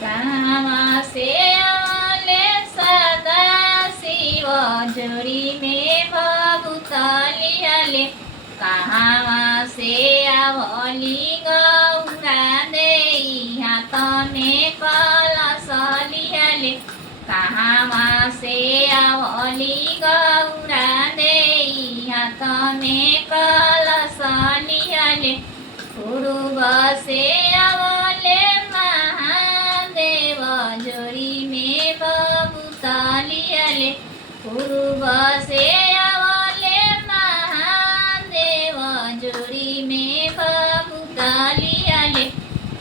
कहाँ से आले सदा शिव जोड़ी में बबुतलियाले कहाँ से आवली गौरा दे हाथ में कलश लियाले कहाँ से आवली गौरा दे हाथ में कलश लियाले पूर्व से आवले महादेव जोड़ी में बबुतलियाले पूर्व से आवले महादेव जोड़ी में बबुतलियाले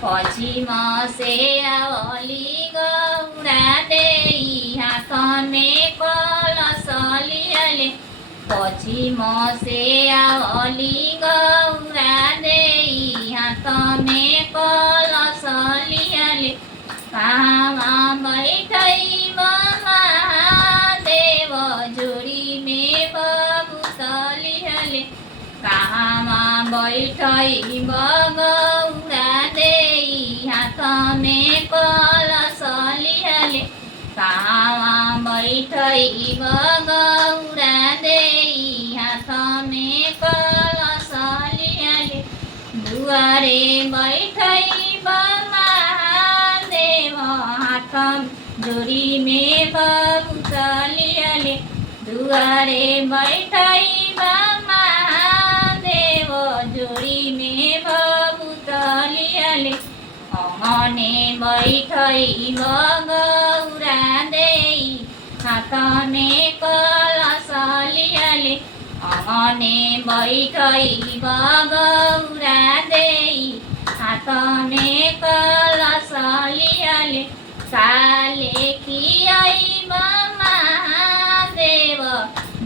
पश्चिम से आवली गौरा दे हाथ में कलश लियाले पश्चिम से आवली गौरा दे हाथ में कलश लियाले कहाँ बैठई महादेव जोड़ी में बबुतलियाले कहाँ बैठई गौरा दे हाथ में कलश लियाले कहाँ बैठई गौरा दे हाथ में कलश लियाले दुआरे बैठई महादेव हाथ जोड़ी में बबुतलियाले दुआरे बैठई महादेव जोड़ी में बबुतलियाले अंगने बैठई गौरा दे हाथ में कलश लियाले अंगने बैठई गौरा दे हाथ में कलश लियाले काले खियाई महादेव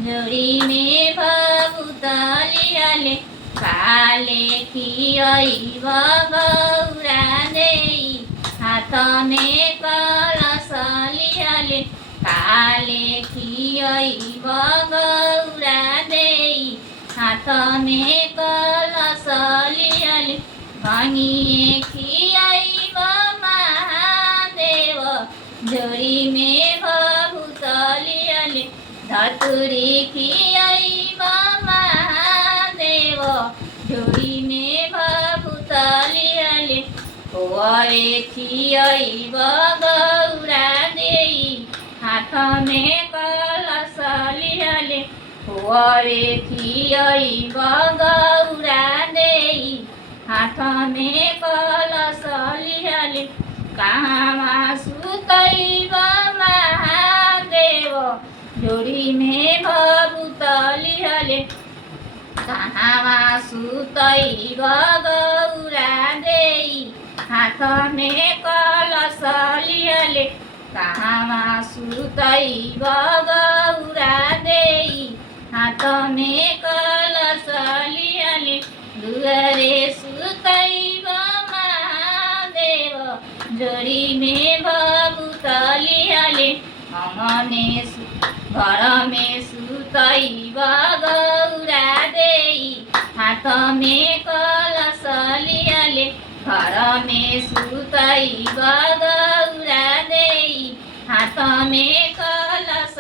जोड़ी में बबुतलियाले काले खियाई गौरा दे हाथ में कलश लियाले काले खियाई गौरा दे हाथ में कलश लियाले भांगिए खियाई महादेव जोड़ी में बबुतलियाले धतुरी खियाई महादेव जोड़ी में बबुतलियाले ओरे खियाई गौरा दे हाथ में कलश लियाले ओरे खियाई गौरा दे हाथ में कलश लियाले कहाँ सुतई महादेव जोड़ी में बबुतलियाले कहाँ सुतई गौरा दे हाथ में कलश लियाले कहाँ सुतई गौरा दे हाथ में कलश लियाले दुआरे सुतई महादेव जोड़ी में बबुतलियाले अंगने घर में सुतई गौरा दे हाथ में कलश लियाले घर में सुतई गौरा दे हाथ में कलश